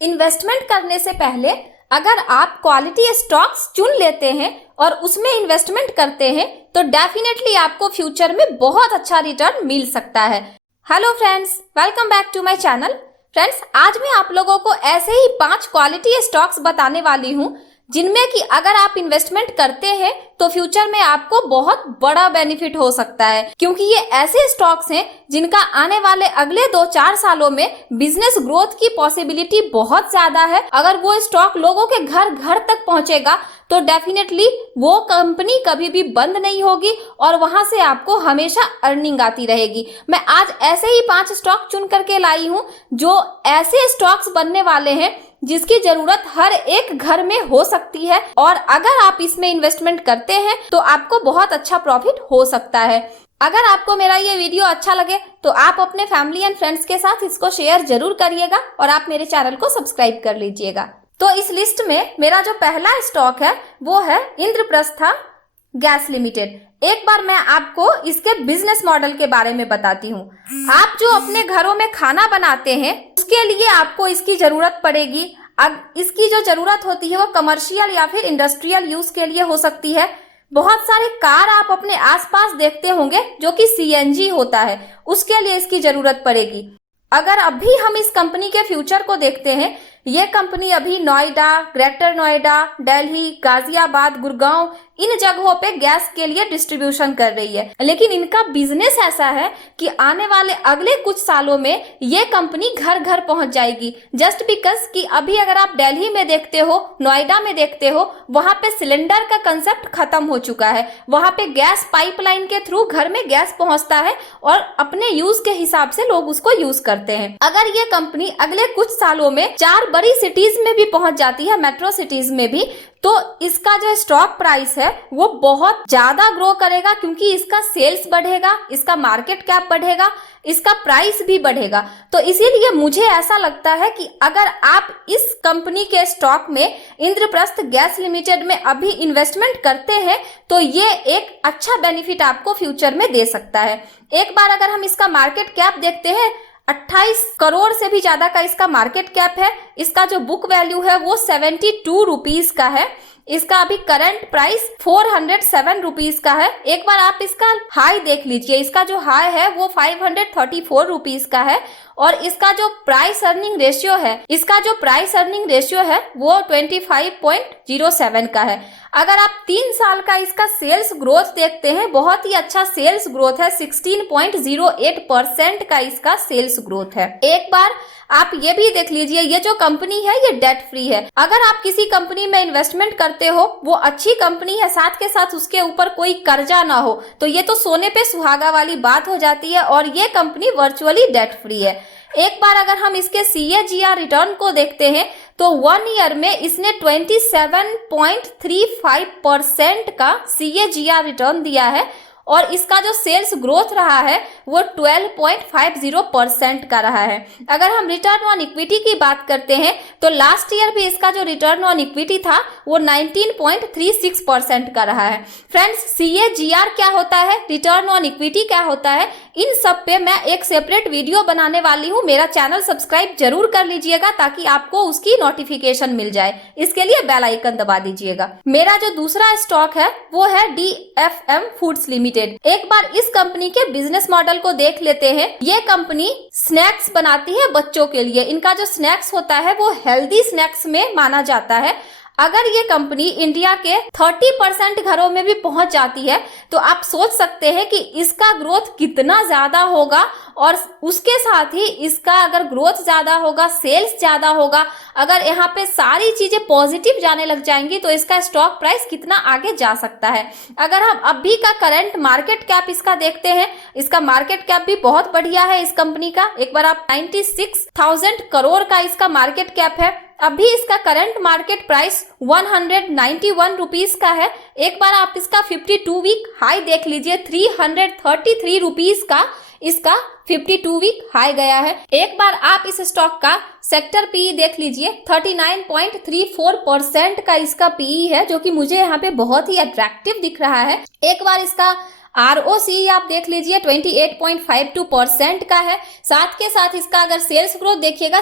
Investment करने से पहले अगर आप क्वालिटी स्टॉक्स चुन लेते हैं और उसमें इन्वेस्टमेंट करते हैं तो डेफिनेटली आपको फ्यूचर में बहुत अच्छा रिटर्न मिल सकता है। Hello friends, welcome back to my channel. Friends, आज मैं आप लोगों को ऐसे ही 5 क्वालिटी स्टॉक्स बताने वाली हूँ जिनमें कि अगर आप इन्वेस्टमेंट करते हैं तो फ्यूचर में आपको बहुत बड़ा बेनिफिट हो सकता है, क्योंकि ये ऐसे स्टॉक्स हैं जिनका आने वाले अगले 2-4 सालों में बिजनेस ग्रोथ की पॉसिबिलिटी बहुत ज्यादा है। अगर वो स्टॉक लोगों के घर घर तक पहुंचेगा तो डेफिनेटली वो कंपनी कभी भी बंद नहीं होगी और वहां से आपको हमेशा अर्निंग आती रहेगी। मैं आज ऐसे ही 5 स्टॉक चुन करके लाई हूं जो ऐसे स्टॉक्स बनने वाले हैं जिसकी जरूरत हर एक घर में हो सकती है, और अगर आप इसमें इन्वेस्टमेंट करते हैं तो आपको बहुत अच्छा प्रॉफिट हो सकता है। अगर आपको मेरा ये वीडियो अच्छा लगे तो आप अपने फैमिली एंड फ्रेंड्स के साथ इसको शेयर जरूर करिएगा और आप मेरे चैनल को सब्सक्राइब कर लीजिएगा। तो इस लिस्ट में मेरा जो पहला स्टॉक है वो है इंद्रप्रस्थ गैस लिमिटेड। एक बार मैं आपको इसके बिजनेस मॉडल के बारे में बताती हूँ। आप जो अपने घरों में खाना बनाते हैं उसके लिए आपको इसकी जरूरत पड़ेगी। अब इसकी जो जरूरत होती है वो कमर्शियल या फिर इंडस्ट्रियल यूज के लिए हो सकती है। बहुत सारे कार आप अपने आसपास देखते होंगे जो कि सीएनजी होता है, उसके लिए इसकी जरूरत पड़ेगी। अगर अभी हम इस कंपनी के फ्यूचर को देखते हैं, ये कंपनी अभी नोएडा, ग्रेटर नोएडा, दिल्ली, गाजियाबाद, गुड़गांव इन जगहों पे गैस के लिए डिस्ट्रीब्यूशन कर रही है। लेकिन इनका बिजनेस ऐसा है कि आने वाले अगले कुछ सालों में ये कंपनी घर घर पहुंच जाएगी। जस्ट बिकॉज कि अभी अगर आप दिल्ली में देखते हो, नोएडा में देखते हो, वहां पे सिलेंडर का कंसेप्ट खत्म हो चुका है। वहां पे गैस पाइपलाइन के थ्रू घर में गैस पहुंचता है और अपने यूज के हिसाब से लोग उसको यूज करते हैं। अगर ये कंपनी अगले कुछ सालों में 4 बड़ी सिटीज में भी पहुंच जाती है, मेट्रो सिटीज में भी, तो इसका जो स्टॉक प्राइस है वो बहुत ज्यादा ग्रो करेगा, क्योंकि इसका सेल्स बढ़ेगा, इसका मार्केट कैप बढ़ेगा, इसका प्राइस भी बढ़ेगा। तो इसीलिए मुझे ऐसा लगता है कि अगर आप इस कंपनी के स्टॉक में इंद्रप्रस्थ गैस लिमिटेड में अभी इन्वेस्टमेंट करते हैं तो ये एक अच्छा बेनिफिट आपको फ्यूचर में दे सकता है। एक बार अगर हम इसका मार्केट कैप देखते हैं, 28 करोड़ से भी ज्यादा का इसका मार्केट कैप है। इसका जो बुक वैल्यू है वो 72 रुपीज का है। इसका अभी करंट प्राइस 407 रुपीज का है। एक बार आप इसका हाई देख लीजिए, इसका जो हाई है वो 534 रुपीज का है और इसका जो प्राइस अर्निंग रेशियो है वो 25.07 का है। अगर आप 3 साल का इसका सेल्स ग्रोथ देखते हैं, बहुत ही अच्छा सेल्स ग्रोथ है, 16.08% का इसका सेल्स ग्रोथ है। एक बार आप ये भी देख लीजिए, ये जो कंपनी है ये डेट फ्री है। अगर आप किसी कंपनी में इन्वेस्टमेंट करते हो, वो अच्छी कंपनी है, साथ के साथ उसके ऊपर कोई कर्जा ना हो, तो ये तो सोने पे सुहागा वाली बात हो जाती है और ये कंपनी वर्चुअली डेट फ्री है। एक बार अगर हम इसके CAGR रिटर्न को देखते हैं तो 1 ईयर में इसने 27.35% का CAGR रिटर्न दिया है और इसका जो सेल्स ग्रोथ रहा है वो 12.50% का रहा है। अगर हम रिटर्न ऑन इक्विटी की बात करते हैं तो लास्ट ईयर भी इसका जो रिटर्न ऑन इक्विटी था वो 19.36% का रहा है। फ्रेंड्स, CAGR क्या होता है, रिटर्न ऑन इक्विटी क्या होता है, इन सब पे मैं एक सेपरेट वीडियो बनाने वाली हूँ। मेरा चैनल सब्सक्राइब जरूर कर लीजिएगा ताकि आपको उसकी नोटिफिकेशन मिल जाए। इसके लिए बेल आइकन दबा दीजिएगा। मेरा जो दूसरा स्टॉक है वो है DFM फूड्स लिमिटेड। एक बार इस कंपनी के बिजनेस मॉडल को देख लेते हैं। ये कंपनी स्नैक्स बनाती है बच्चों के लिए। इनका जो स्नैक्स होता है वो हेल्दी स्नैक्स में माना जाता है। अगर ये कंपनी इंडिया के 30% घरों में भी पहुंच जाती है तो आप सोच सकते हैं कि इसका ग्रोथ कितना ज्यादा होगा, और उसके साथ ही इसका अगर ग्रोथ ज्यादा होगा, सेल्स ज्यादा होगा, अगर यहाँ पे सारी चीजें पॉजिटिव जाने लग जाएंगी तो इसका स्टॉक प्राइस कितना आगे जा सकता है। अगर हम अभी का करंट मार्केट कैप इसका देखते हैं, इसका मार्केट कैप भी बहुत बढ़िया है इस कंपनी का। एक बार आप 96,000 करोड़ का इसका मार्केट कैप है। अभी इसका करंट मार्केट प्राइस 191 रुपीज का है। एक बार आप इसका 52 वीक हाई देख लीजिए, 333 रुपीज का इसका 52 वीक हाई गया है। एक बार आप इस स्टॉक का सेक्टर पीई देख लीजिए, 39.34% का इसका पीई है, जो कि मुझे यहाँ पे बहुत ही अट्रैक्टिव दिख रहा है। एक बार इसका ROC आप देख लीजिए 28.52% का है। साथ के साथ इसका अगर सेल्स ग्रोथ देखिएगा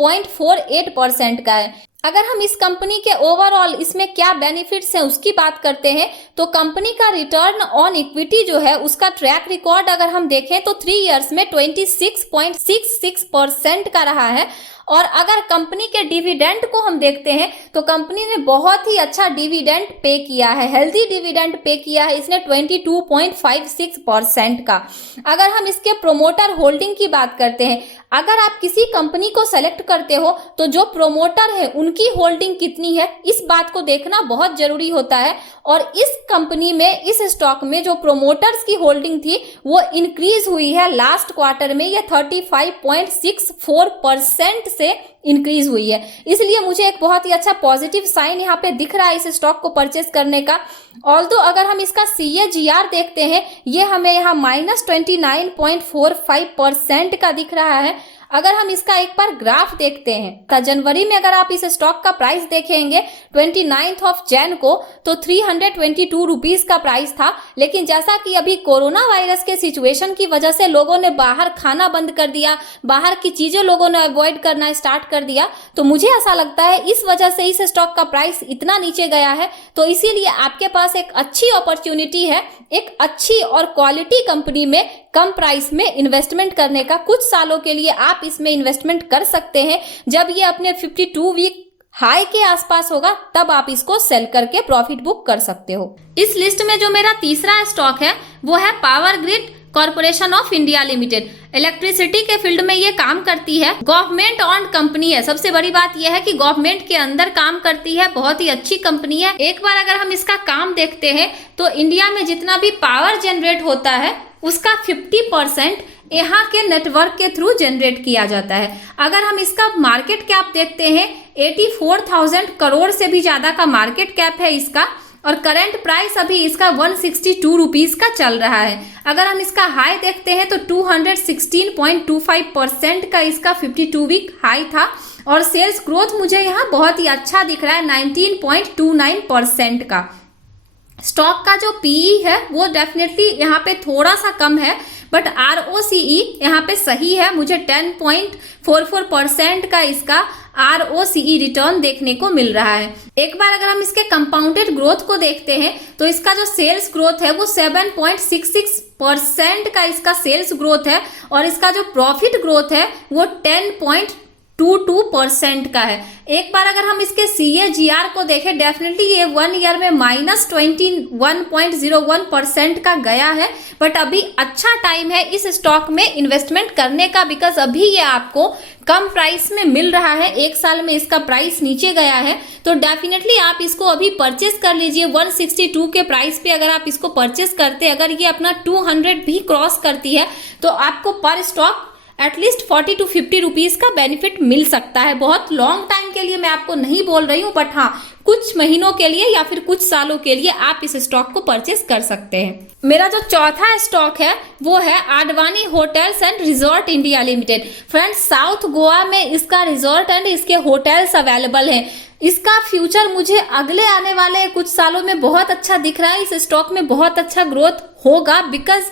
0.48% का है। अगर हम इस कंपनी के ओवरऑल इसमें क्या बेनिफिट्स हैं उसकी बात करते हैं तो कंपनी का रिटर्न ऑन इक्विटी जो है उसका ट्रैक रिकॉर्ड अगर हम देखें तो 3 इयर्स में 26.66% का रहा है। और अगर कंपनी के डिविडेंड को हम देखते हैं तो कंपनी ने बहुत ही अच्छा डिविडेंड पे किया है, हेल्दी डिविडेंड पे किया है इसने 22.56% का। अगर हम इसके प्रोमोटर होल्डिंग की बात करते हैं, अगर आप किसी कंपनी को सेलेक्ट करते हो तो जो प्रोमोटर है उनकी होल्डिंग कितनी है इस बात को देखना बहुत जरूरी होता है। और इस कंपनी में, इस स्टॉक में जो प्रोमोटर्स की होल्डिंग थी वो इंक्रीज हुई है लास्ट क्वार्टर में, ये 35.64% से इंक्रीज हुई है। इसलिए मुझे एक बहुत ही अच्छा पॉजिटिव साइन यहाँ पे दिख रहा है इस स्टॉक को परचेस करने का। ऑल्दो अगर हम इसका CAGR देखते हैं ये हमें यहाँ -29.45% का दिख रहा है। अगर हम इसका एक बार ग्राफ देखते हैं तो जनवरी में अगर आप इस स्टॉक का प्राइस देखेंगे 29 जनवरी को तो 322 रुपीज का प्राइस था। लेकिन जैसा कि अभी कोरोना वायरस के सिचुएशन की वजह से लोगों ने बाहर खाना बंद कर दिया, बाहर की चीजें लोगों ने अवॉइड करना स्टार्ट कर दिया, तो मुझे ऐसा लगता है इस वजह से इस स्टॉक का प्राइस इतना नीचे गया है। तो इसीलिए आपके पास एक अच्छी अपॉर्चुनिटी है एक अच्छी और क्वालिटी कंपनी में कम प्राइस में इन्वेस्टमेंट करने का। कुछ सालों के लिए आप इसमें इन्वेस्टमेंट कर सकते हैं, जब ये अपने 52 वीक हाई के आसपास होगा तब आप इसको सेल करके प्रॉफिट बुक कर सकते हो। इस लिस्ट में जो मेरा तीसरा स्टॉक है वो है power grid corporation of India limited. Electricity के फील्ड में ये काम करती है, गवर्नमेंट ऑन कंपनी है। सबसे बड़ी बात यह है कि गवर्नमेंट के अंदर काम करती है, बहुत ही अच्छी कंपनी है। एक बार अगर हम इसका काम देखते हैं तो इंडिया में जितना भी पावर जनरेट होता है उसका 50% यहाँ के नेटवर्क के थ्रू जनरेट किया जाता है। अगर हम इसका मार्केट कैप देखते हैं 84,000 करोड़ से भी ज्यादा का मार्केट कैप है इसका, और करंट प्राइस अभी इसका 162 रुपीज का चल रहा है। अगर हम इसका हाई देखते हैं तो 216.25% का इसका 52 वीक हाई था, और सेल्स ग्रोथ मुझे यहाँ बहुत ही अच्छा दिख रहा है 19.29% का। स्टॉक का जो PE है वो डेफिनेटली यहाँ पे थोड़ा सा कम है, बट ROCE यहाँ पे सही है। मुझे 10.44% का इसका ROCE रिटर्न देखने को मिल रहा है। एक बार अगर हम इसके कंपाउंडेड ग्रोथ को देखते हैं तो इसका जो सेल्स ग्रोथ है वो 7.66% का इसका सेल्स ग्रोथ है, और इसका जो प्रॉफिट ग्रोथ है वो 10.22% का है। एक बार अगर हम इसके CAGR को देखें, डेफिनेटली ये 1 ईयर में -21.01% का गया है, बट अभी अच्छा टाइम है इस स्टॉक में इन्वेस्टमेंट करने का, बिकॉज अभी ये आपको कम प्राइस में मिल रहा है। एक साल में इसका प्राइस नीचे गया है, तो डेफिनेटली आप इसको अभी परचेस कर लीजिए। 162 के प्राइस पे अगर आप इसको परचेस करते, अगर ये अपना 200 भी क्रॉस करती है तो आपको पर स्टॉक एटलीस्ट 40 to 50 रुपीज का बेनिफिट मिल सकता है। बहुत लॉन्ग टाइम के लिए मैं आपको नहीं बोल रही हूँ, बट हाँ कुछ महीनों के लिए या फिर कुछ सालों के लिए आप इस स्टॉक को परचेस कर सकते हैं। मेरा जो चौथा स्टॉक है वो है Advani hotels and resort India limited. Friends, south Goa में इसका रिजॉर्ट एंड इसके होटल्स अवेलेबल हैं। इसका फ्यूचर मुझे अगले आने वाले कुछ सालों में बहुत अच्छा दिख रहा है। इस स्टॉक में बहुत अच्छा ग्रोथ होगा, बिकॉज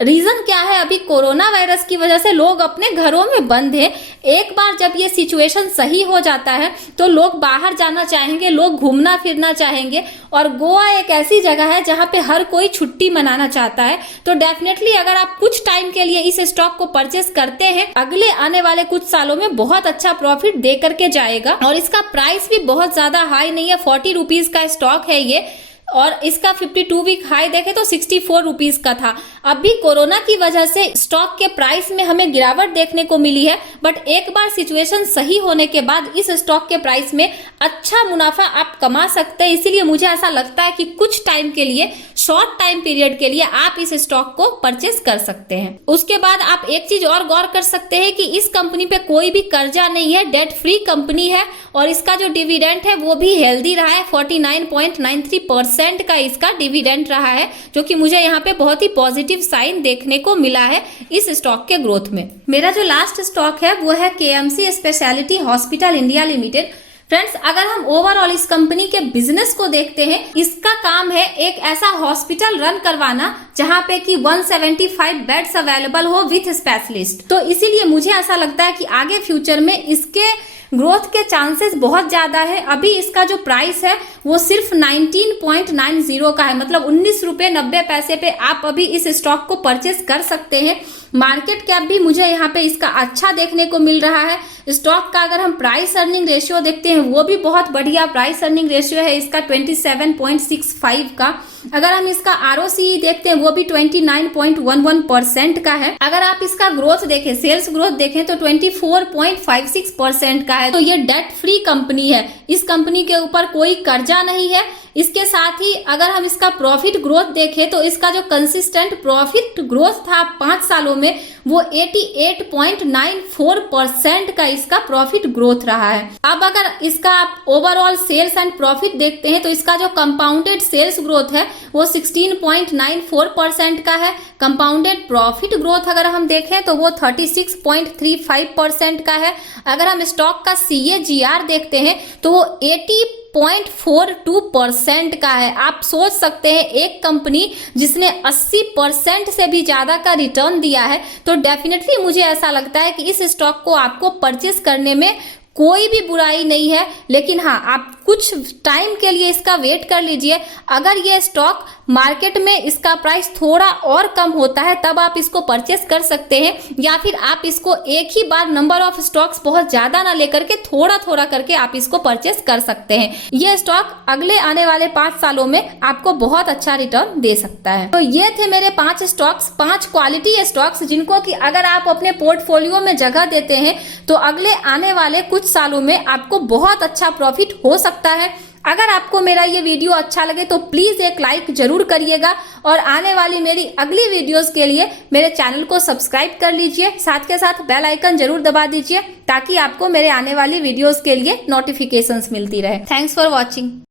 रीजन क्या है, अभी कोरोना वायरस की वजह से लोग अपने घरों में बंद हैं। एक बार जब ये सिचुएशन सही हो जाता है तो लोग बाहर जाना चाहेंगे, लोग घूमना फिरना चाहेंगे, और गोवा एक ऐसी जगह है जहां पे हर कोई छुट्टी मनाना चाहता है। तो डेफिनेटली अगर आप कुछ टाइम के लिए इस स्टॉक को परचेस करते हैं, अगले आने वाले कुछ सालों में बहुत अच्छा प्रॉफिट दे करके जाएगा। और इसका प्राइस भी बहुत ज्यादा हाई नहीं है, 40 रुपीज का स्टॉक है ये, और इसका 52 वीक हाई देखे तो 64 रुपीज का था। अभी कोरोना की वजह से स्टॉक के प्राइस में हमें गिरावट देखने को मिली है, बट एक बार सिचुएशन सही होने के बाद इस स्टॉक के प्राइस में अच्छा मुनाफा आप कमा सकते हैं। इसीलिए मुझे ऐसा लगता है कि कुछ टाइम के लिए, शॉर्ट टाइम पीरियड के लिए आप इस स्टॉक को परचेस कर सकते हैं। उसके बाद आप एक चीज और गौर कर सकते हैं कि इस कंपनी पे कोई भी कर्जा नहीं है, डेट फ्री कंपनी है, और इसका जो डिविडेंड है वो भी हेल्दी रहा है। 49.93% का इसका डिविडेंड रहा है, जो कि मुझे यहाँ पे बहुत ही पॉजिटिव साइन देखने को मिला है इस स्टॉक के ग्रोथ में। मेरा जो लास्ट स्टॉक है वो है KMC speciality hospital India limited. Friends, अगर हम ओवरऑल इस कंपनी के बिजनेस को देखते हैं, इसका काम है एक ऐसा हॉस्पिटल रन करवाना जहां पे कि 175 बेड्स अवेलेबल हो विथ स्पेशलिस्ट। तो इसीलिए मुझे ऐसा लगता है कि आगे फ्यूचर में इसके ग्रोथ के चांसेस बहुत ज्यादा है। अभी इसका जो प्राइस है वो सिर्फ 19.90 का है, मतलब 19 रुपए 90 पैसे पे आप अभी इस स्टॉक को परचेस कर सकते हैं। मार्केट कैप भी मुझे यहाँ पे इसका अच्छा देखने को मिल रहा है। स्टॉक का अगर हम प्राइस अर्निंग रेशियो देखते हैं वो भी बहुत बढ़िया प्राइस अर्निंग रेशियो है इसका 27.65 का। अगर हम इसका ROCE देखते हैं वो भी 29.11% का है। अगर आप इसका ग्रोथ देखें, सेल्स ग्रोथ देखें तो 24.56% का है। तो ये डेट फ्री कंपनी है, इस कंपनी के ऊपर कोई कर्जा नहीं है। इसके साथ ही अगर हम इसका प्रॉफिट ग्रोथ देखें तो इसका जो कंसिस्टेंट प्रॉफिट ग्रोथ था 5 सालों में वो 88.94% का इसका प्रॉफिट ग्रोथ रहा है। अब अगर इसका आप ओवरऑल सेल्स एंड प्रॉफिट देखते हैं तो इसका जो कंपाउंडेड सेल्स ग्रोथ है वो 16.94% का है। कंपाउंडेड प्रॉफिट ग्रोथ अगर हम देखें तो वो 36.35% का है। अगर हम स्टॉक का CAGR देखते हैं तो वो 80.42% का है। आप सोच सकते हैं एक कंपनी जिसने 80% से भी ज्यादा का रिटर्न दिया है, तो डेफिनेटली मुझे ऐसा लगता है कि इस स्टॉक को आपको परचेस करने में कोई भी बुराई नहीं है। लेकिन हाँ, आप कुछ टाइम के लिए इसका वेट कर लीजिए। अगर ये स्टॉक मार्केट में इसका प्राइस थोड़ा और कम होता है तब आप इसको परचेस कर सकते हैं, या फिर आप इसको एक ही बार नंबर ऑफ स्टॉक्स बहुत ज्यादा ना लेकर के थोड़ा थोड़ा करके आप इसको परचेस कर सकते हैं। ये स्टॉक अगले आने वाले 5 सालों में आपको बहुत अच्छा रिटर्न दे सकता है। तो ये थे मेरे 5 स्टॉक्स, 5 क्वालिटी स्टॉक्स जिनको कि अगर आप अपने पोर्टफोलियो में जगह देते हैं तो अगले आने वाले कुछ सालों में आपको बहुत अच्छा प्रॉफिट हो सकता है। अगर आपको मेरा ये वीडियो अच्छा लगे तो प्लीज एक लाइक जरूर करिएगा और आने वाली मेरी अगली वीडियोस के लिए मेरे चैनल को सब्सक्राइब कर लीजिए। साथ के साथ बेल आइकन जरूर दबा दीजिए ताकि आपको मेरे आने वाली वीडियोस के लिए नोटिफिकेशंस मिलती रहे। Thanks for watching.